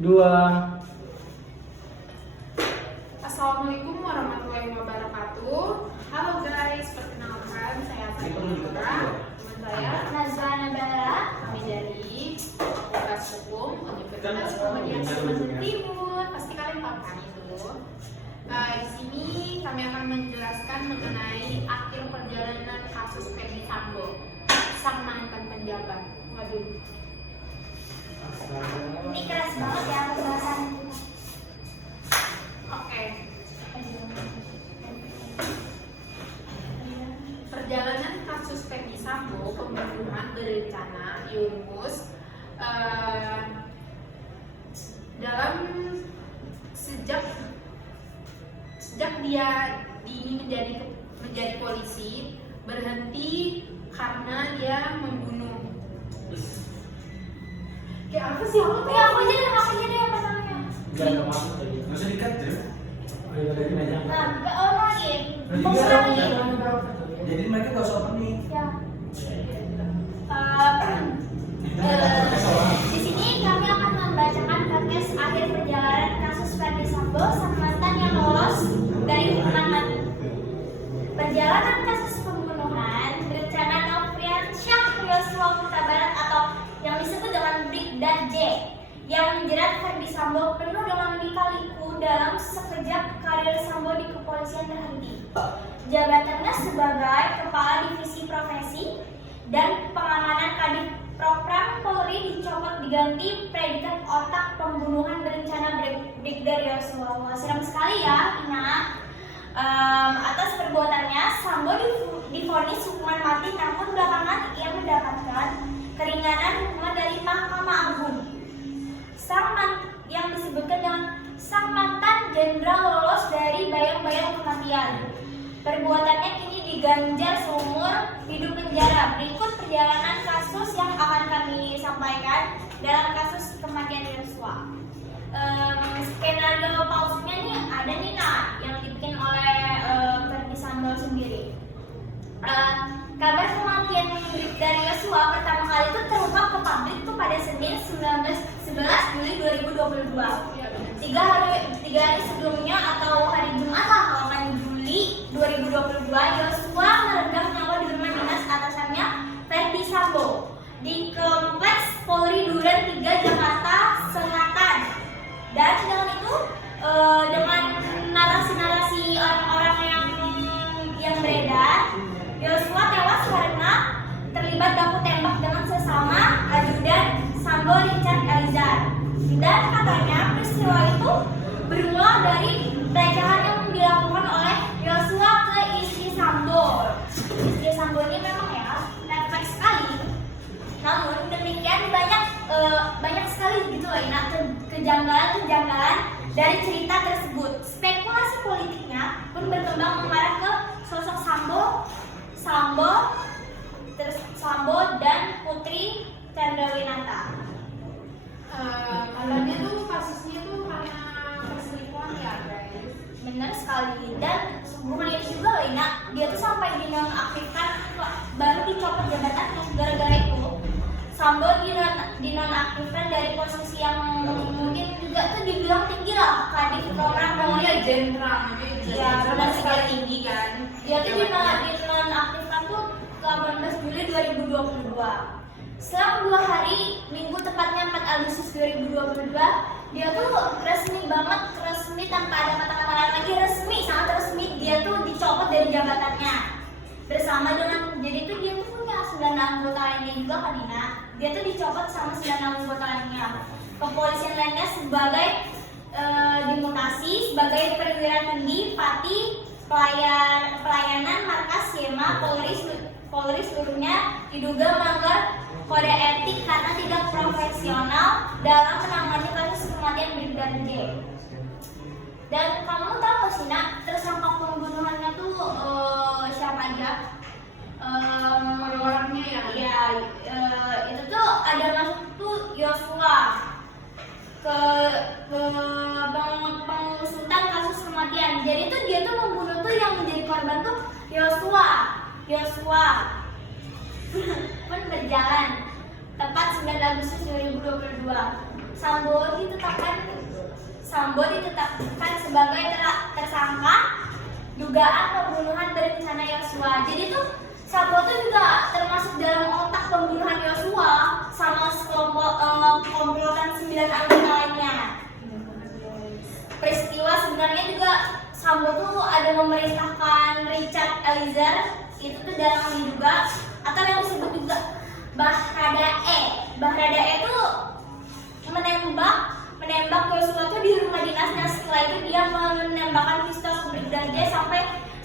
Dua. Assalamualaikum warahmatullahi wabarakatuh. Halo guys, perkenalkan saya Fatima Putra. Teman saya Nazwa Nabila. Kami dari Fakultas Hukum Universitas Muhammadiyah Kalimantan Timur. Pasti kalian tahu kan itu. Di sini kami akan menjelaskan mengenai akhir perjalanan kasus Peggy Sambo, sang mantan penjabat. Waduh. Ini keras banget ya pembahasan. Oke. Perjalanan kasus Peggy Sambo, pembunuhan berencana Yunus, dalam sejak dia menjadi polisi, berhenti karena dia membunuh. Kayak apa sih aku? Ya aku aja deh apa namanya? Jangan masuk lagi. Nggak usah dikat ya. Dari meja. Nah, nggak lagi. Fokus lagi. Jadi mereka nggak usah opening. Ya. Di sini kami akan membacakan podcast akhir perjalanan kasus Peggy Sambo, sang mantan yang lolos dari hukuman mati. Perjalanan kasus pembunuhan berencana Nofriansyah Yosua Huta Barat atau yang disebut dengan Brigda J yang menjerat Peggy Sambo penuh dengan lika-liku dalam sekejap karir Sambo di kepolisian terhenti. Jabatannya sebagai Kepala Divisi Profesi dan Pengamanan Kadif Propram Polri dicopot diganti predikat otak pembunuhan berencana Brigadir Yosua. Wah, serem sekali ya, Ina. Atas perbuatannya, Sambo divonis hukuman mati, namun belakangan ia mendapatkan keringanan hukuman dari Mahkamah Agung. Yang disebutkan dengan sang mantan jenderal lolos dari bayang-bayang kematian. Perbuatannya kini diganjar seumur hidup penjara. Berikut perjalanan kasus yang akan kami sampaikan dalam kasus kematian Yosua. Skenario pausnya nih ada nih yang dibikin oleh Peggy Sambo sendiri. Kabar kematian dari Yosua pertama kali itu terungkap ke publik tuh pada Senin 11 Juli 2022. Tiga hari sebelumnya atau hari Jumat 8 Juli 2022, Yosua meregang nyawa di rumah dinas atasannya Peggy Sambo di Kompleks Polri Duren 3 Jakarta Selatan. Dan dengan itu dengan narasi-narasi orang-orang yang beredar, Yosua tewas karena terlibat baku tembak dengan sesama ajudan Sambo Richard Eliezer. Dan katanya peristiwa itu bermula dari pelecehan yang dilakukan oleh Yosua ke istri Sambo. Istri Sambo ini memang ya refleks sekali. Namun demikian banyak sekali gitu loh kejanggalan dari cerita tersebut. Spekulasi politiknya pun berkembang mengarah ke sosok Sambo dan Putri Chandrawinata. Katanya tuh kasusnya tuh karena perselingkuhan ya guys. Benar sekali. Dan bukan itu juga loh Ina, dia tuh sampai dinonaktifkan baru dicopot jabatannya. Gara-gara itu Sambo dinonaktifkan dari posisi yang mungkin juga tuh dibilang tinggi lah, Kadif Propam Polri. Iya, jenderal, Ya, benar sekali. tinggi kan. Dia tuh dinonaktifkan tuh 18 Juli 2022. Selang 2 hari, minggu tepatnya 4 Agustus 2022, dia tuh resmi tanpa ada kata-kata lain lagi, sangat resmi, dia tuh dicopot dari jabatannya. Bersama dengan, jadi tuh dia tuh punya 9 anggota lainnya juga kan Dina. Dia tuh dicopot sama 9 anggota lainnya. Kepolisian lainnya sebagai dimutasi sebagai perwira tinggi Pati pelayanan markas Yema Polri seluruhnya diduga melanggar kode etik karena tidak profesional dalam menangani kasus kematian Brigadir J. Dan kamu tahu nggak sih nak, tersangka pembunuhannya tuh siapa aja? Orang-orangnya ya. Iya, itu tuh ada masuk tuh Yosua ke pengusutan kasus kematian. Jadi tuh dia tuh membunuh tuh yang menjadi korban tuh Yosua pun berjalan tepat 9 Agustus 2022. Sambo ditetapkan sebagai tersangka dugaan pembunuhan berencana Yosua. Jadi tuh Sambo tuh juga termasuk dalam otak pembunuhan Yosua sama komplotan 9 anggota lainnya. Peristiwa sebenarnya juga Sambo tuh ada memerintahkan Richard Eliezer, itu tuh dalam diduga atau yang disebut juga Baradae. Baradae itu menembak Yosua tuh di rumah dinasnya. Setelah itu dia menembakkan pistol ke Brigadir J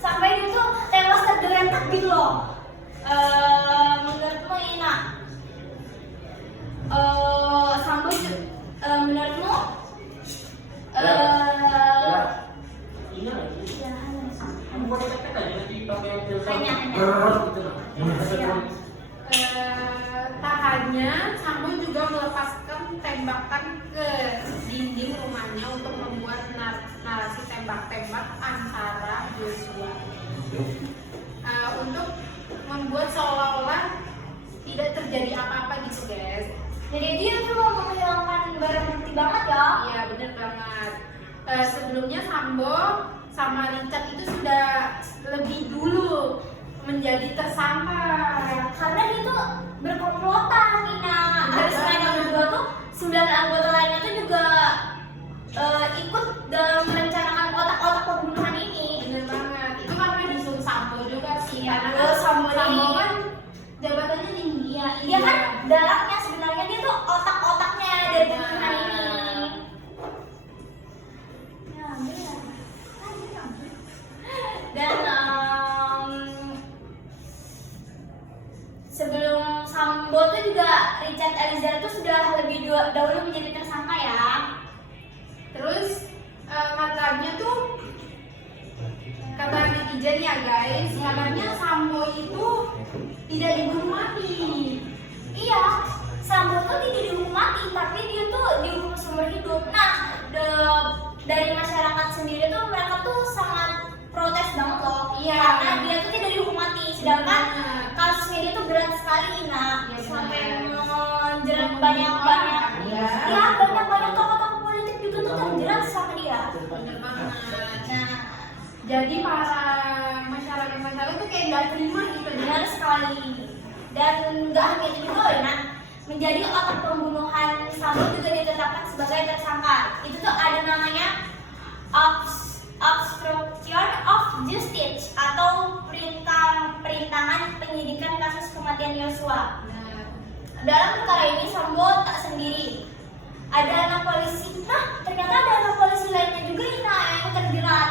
sampai dia tuh tewas tergeletak gitu loh. Menurutmu Ina, Sambo menurutmu Ini kamu boleh tekan aja nanti pakai hanya. gitu loh. Tak hanya Sambo juga melepaskan tembakan ke dinding rumahnya untuk membuat narasi tembak-tembak antara Yosua, untuk membuat seolah-olah tidak terjadi apa-apa gitu guys. Jadi dia tuh mau menghilangkan barang bukti banget ya. Iya bener banget. Sebelumnya Sambo sama Richard itu sudah lebih dulu menjadi tersangka. Karena dia tuh berkomplotan Nina. Dari selain yang berdua tuh 9 anggota lainnya tuh juga ikut dalam merencanakan otak-otak pembunuhan ini. Bener banget. Itu karena disuruh Sambo juga sih. Iya, Karena terus Sambo kan jabatannya tinggi. Iya, dia kan dalamnya sebenarnya dia tuh otak-otaknya dari pembunuhan ini. Ya, benar. Dan sebelum Sambo tuh juga Richard Eliezer itu sudah lebih dahulu menjadi tersangka ya. Terus katanya tuh kata netizen ya guys, katanya Sambo itu tidak dibunuh mati. Iya, Sambo tuh tidak dihukum mati, tapi dia tuh dihukum seumur hidup. Nah, dari masyarakat sendiri tuh mereka tuh sangat protes banget loh. Iya. Karena dia tuh tidak dihukum mati, sedangkan Benar. kasusnya dia tuh berat sekali, nah Iya, sampai benar. menjerat banyak-banyak. Iya. Ya, banyak-banyak tokoh-tokoh politik juga tuh terjerat sama dia. Bener banget. Nah, Jadi para masyarakat tuh kayak nggak terima gitu. benar sekali. Dan nggak hanya itu juga loh, nah, menjadi otak pembunuhan Sambo juga ditetapkan sebagai tersangka. Itu tuh ada namanya obstruction of justice atau perintangan penyidikan kasus kematian Yosua. Nah, Dalam perkara ini Sambo tak sendiri. Ada anak polisi. Nah, ternyata ada anak polisi lainnya juga yang terjerat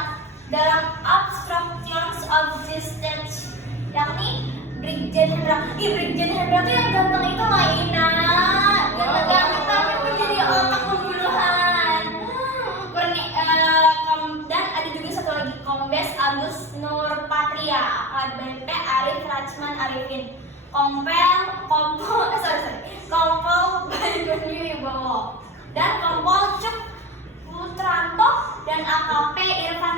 dalam obstruction of justice, yakni Brigjen Hendra. Brigjen Hendra tuh yang ganteng itu lah Ina. Ganteng-ganteng tapi menjadi otak pembunuhan. Dan ada juga satu lagi Kombes Agus Nurpatria, AKBP Arif Rachman Arifin, Kompol Bayu Wibowo, dan Kompol Cuk Putranto dan AKP Irfan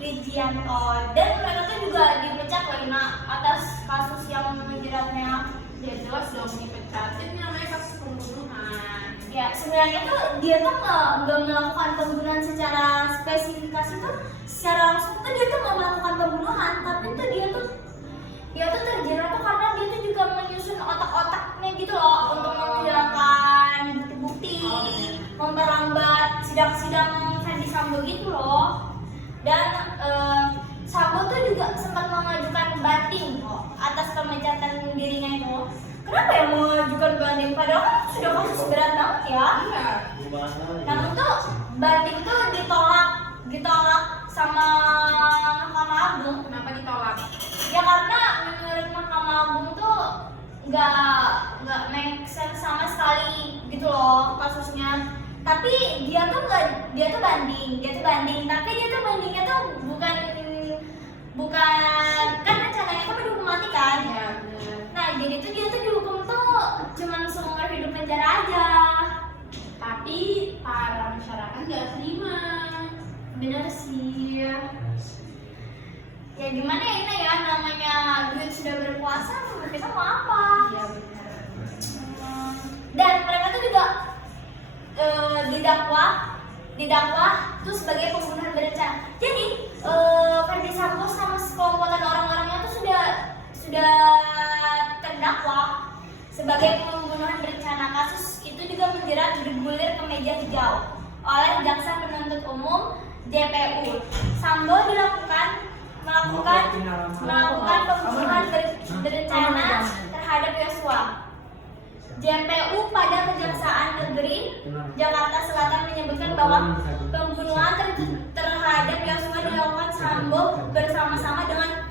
Wijianto. Dan mereka tuh juga dipecat loh Ina atas kasus yang menjeratnya. ya jelas dong dipecat. Ini namanya kasus pembunuhan. Ya sebenarnya tuh dia tuh nggak melakukan pembunuhan secara spesifikasi tuh secara langsung tuh dia tuh nggak melakukan pembunuhan, tapi tuh dia tuh terjerat tuh karena dia tuh juga menyusun otak-otaknya gitu loh untuk menghilangkan bukti-bukti, memperlambat sidang-sidang Ferdi Sambo gitu loh. Dan Sambo tuh juga sempat mengajukan banding kok atas pemecatan dirinya itu. Kenapa ya mengajukan banding? Padahal kan sudah kasus berat banget ya. Iya. Namun tuh banding tuh ditolak sama Mahkamah Agung. Kenapa ditolak? Ya karena menurut Mahkamah Agung tuh nggak make sense sama sekali gitu loh kasusnya. Tapi dia tuh banding, tapi dia tuh bandingnya tuh bukan kan rencananya kan dihukum mati kan. Iya benar. Nah jadi tuh dia tuh dihukum tuh cuma seumur hidup penjara aja. Tapi para masyarakat nggak terima. Bener sih. Ya gimana ya Ina ya, namanya duit sudah berkuasa, kita mau apa? Iya benar. Dan mereka tuh juga didakwa itu sebagai pembunuhan berencana. Jadi Ferdi Sambo sama sekelompokan orang-orangnya itu sudah terdakwa sebagai pembunuhan berencana. Kasus itu juga menjerat bergulir ke meja hijau oleh jaksa penuntut umum JPU. Sambo melakukan pembunuhan berencana terhadap Yosua. JPU pada Kejaksaan Negeri Jakarta Selatan menyebutkan bahwa pembunuhan terhadap Yosua dilakukan Sambo bersama-sama dengan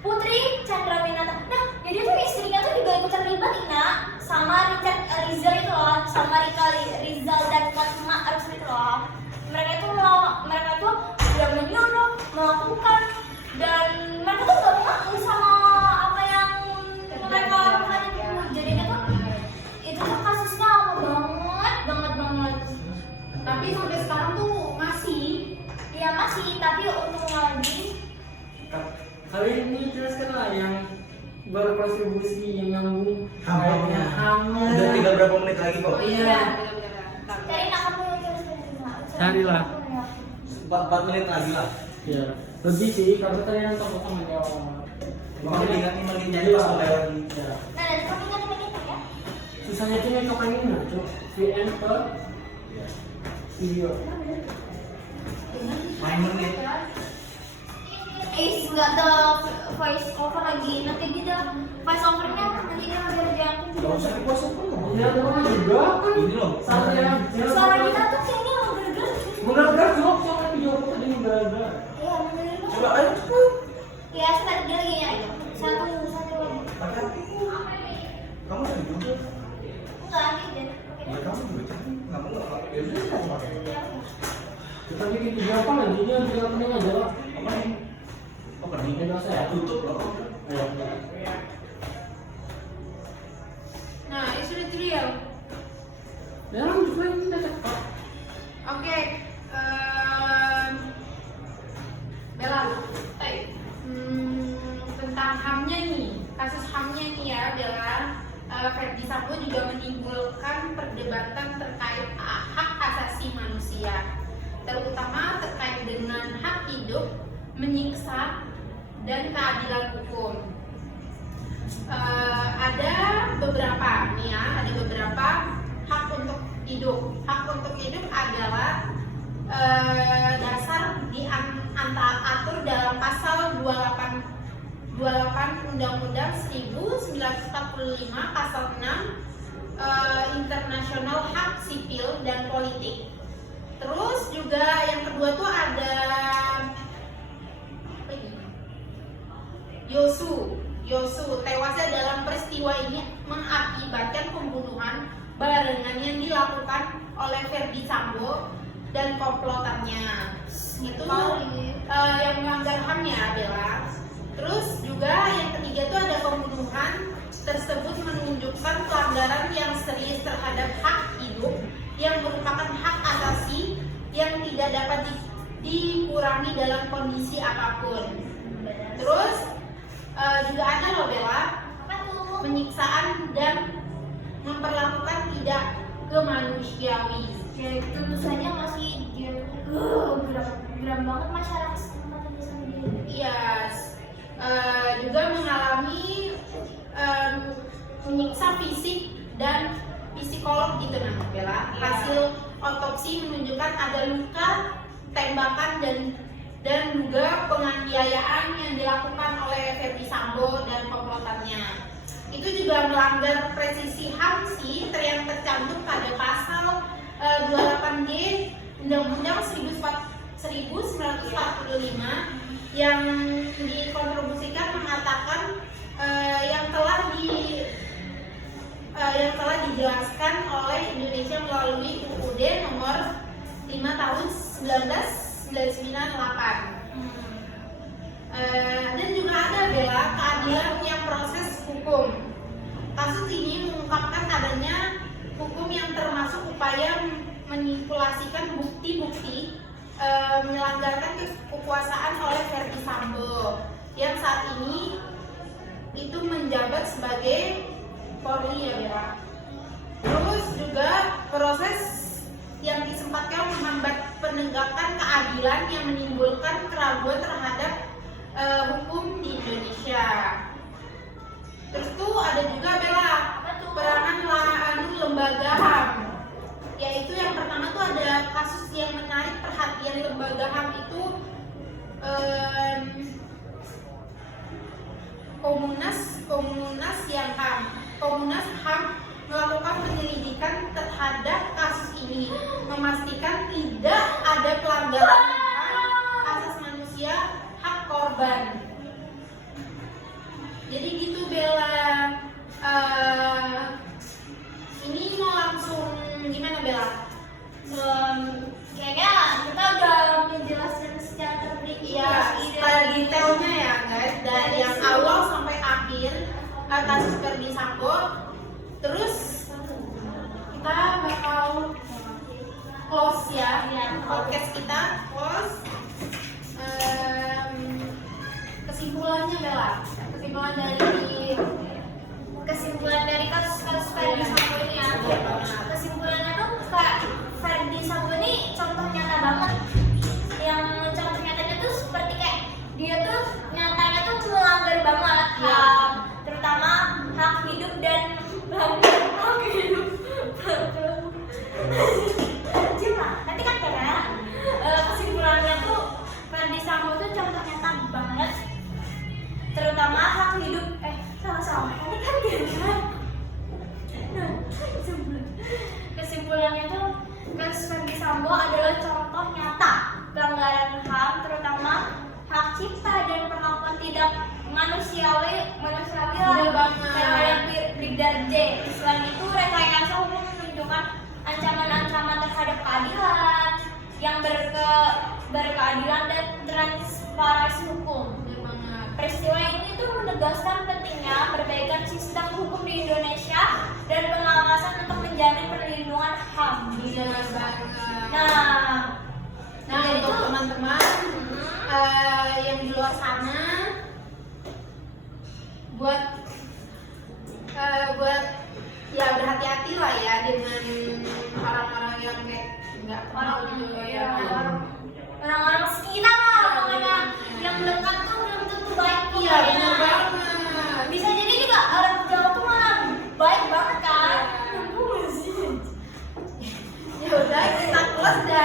Putri Chandrawinata. Nah, jadi tuh istrinya tuh juga ikut terlibat sama Richard Rizal itu loh, sama Rika Rizal dan Fatma Arus itu loh. Mereka tuh sudah menyuruh, melakukan, dan mereka tuh gak mengaku sama apa yang mereka lakukan itu. Jadinya tuh itu tuh kasusnya banget. Tapi sampai sekarang tuh masih. Iya masih, tapi untungnya lagi. Kali ini jelaskan lah yang berkontribusi yang nyambung. Hamnya. Hamnya. Udah tinggal berapa menit lagi kok? Oh iya. Cari nak kamu yang Carilah. 4 menit lagi lah. Ya, lebih sih karena tadi yang kamu sama jawab. Makanya ingat nih jadi pas mulai lagi. Ya. Nah, dan kamu ingat ya? Susahnya tuh nyocokin ini, cok. VN ke video. Main menit. Nggak ada voice over lagi. Nanti dia voice overnya nanti dia kerja. Gak usah dipuas pun. Ya, teman juga kan. Ini loh. Santai aja. Suara kita tuh kayaknya menggerak. Bener-bener cok, soalnya video aku tadi bener-bener. Iya, menggerak. Coba ayo cepet. Ya, sebentar dia lagi ya. Satu lagi. Pakai hati. Kamu tadi juga. Enggak lagi deh. Ya kamu juga cantik. Kamu nggak? Ya udah kamu pakai. Kita bikin video apa nantinya biar penting aja lah. Apa nih? Oh pergi. Ini saya Tutup loh. Ayo. Nah, isu tutorial. Ya, lanjut lagi kita cepat. Oke. Bella, tentang HAM-nya nih, kasus HAM-nya nih ya, Bella. Ferdi Sambo juga menimbulkan perdebatan terkait hak asasi manusia, terutama terkait dengan hak hidup, menyiksa, dan keadilan hukum. Ada beberapa hak untuk hidup. Hak untuk hidup adalah dasar atur dalam pasal 28 Undang-Undang 1945 pasal 6 Internasional Hak Sipil dan Politik. Terus juga yang kedua tuh ada apa ini? Yosu tewasnya dalam peristiwa ini mengakibatkan pembunuhan barengan yang dilakukan oleh Ferdi Sambo dan komplotannya. Itu yang melanggar HAM-nya adalah. Terus juga yang ketiga itu ada pembunuhan tersebut menunjukkan pelanggaran yang serius terhadap hak hidup yang merupakan hak asasi yang tidak dapat dikurangi dalam kondisi apapun. Terus juga ada loh Bella, penyiksaan dan memperlakukan tidak kemanusiawi. Ya itu tulisannya masih dia geram banget masyarakat setempat itu sendiri. Iya, juga mengalami menyiksa fisik dan psikolog gitu nah Bella. Hasil otopsi menunjukkan ada luka tembakan dan juga penganiayaan yang dilakukan oleh Ferdi Sambo dan komplotannya. Itu juga melanggar presisi HAM sih yang tercantum pada pasal 28G Undang-Undang 1945 yang dikontribusikan mengatakan yang telah dijelaskan oleh Indonesia melalui UUD nomor 5 tahun 1998. Dan juga ada Bella keadilan yang proses hukum. Kasus ini mengungkapkan adanya hukum yang termasuk upaya manipulasikan bukti-bukti menyelanggarkan kekuasaan oleh Ferdi Sambo yang saat ini itu menjabat sebagai Polri ya Bella. Terus juga proses yang disempatkan menghambat penegakan keadilan yang menimbulkan keraguan terhadap hukum di Indonesia. Terus tuh ada juga Bella peranan lembaga HAM, yaitu yang pertama tuh ada kasus yang menarik perhatian lembaga HAM itu Komnas HAM melakukan penyelidikan terhadap kasus ini, memastikan tidak ada pelanggaran hak asasi manusia, hak korban. Jadi gitu Bella. Ini mau langsung gimana Bella? Kayaknya kita udah menjelaskan secara terperinci Secara detailnya ya guys, dari yang awal sampai akhir kasus Verdi Sambo. Terus kita bakal close ya podcast kita, close. Kesimpulannya Bella, kesimpulan dari kasus Verdi Sambo ini ya. Kesimpulannya tuh kayak Verdi Sambo ini contoh nyata banget. Yang contoh nyatanya tuh seperti kayak dia tuh nyatanya tuh melanggar banget hak, terutama hak hidup dan hak hidup. Cuma nanti kan karena kesimpulannya tuh Verdi Sambo tuh contoh nyata banget, terutama hak hidup. Sama-sama nanti kan karena kesimpulannya tuh kasus Verdi Sambo adalah contoh nyata pelanggaran HAM, terutama hak cipta dan perlakuan tidak manusiawi terhadap Brigadir J. Selain itu, rekayasa hukum menunjukkan ancaman-ancaman terhadap keadilan yang berkeadilan dan transparansi hukum. Peristiwa ini tuh menegaskan pentingnya perbaikan sistem hukum di Indonesia dan pengawasan untuk menjamin perlindungan HAM. jelas banget. Nah, Untuk teman-teman yang di luar sana, buat ya berhati-hati lah ya dengan orang-orang yang kayak nggak kenal gitu ya. orang-orang sekitar lah, pokoknya yang dekat tuh belum tentu baik. Iya benar banget. Bisa jadi juga orang jauh tuh malah baik banget kan. Ya udah kita close dan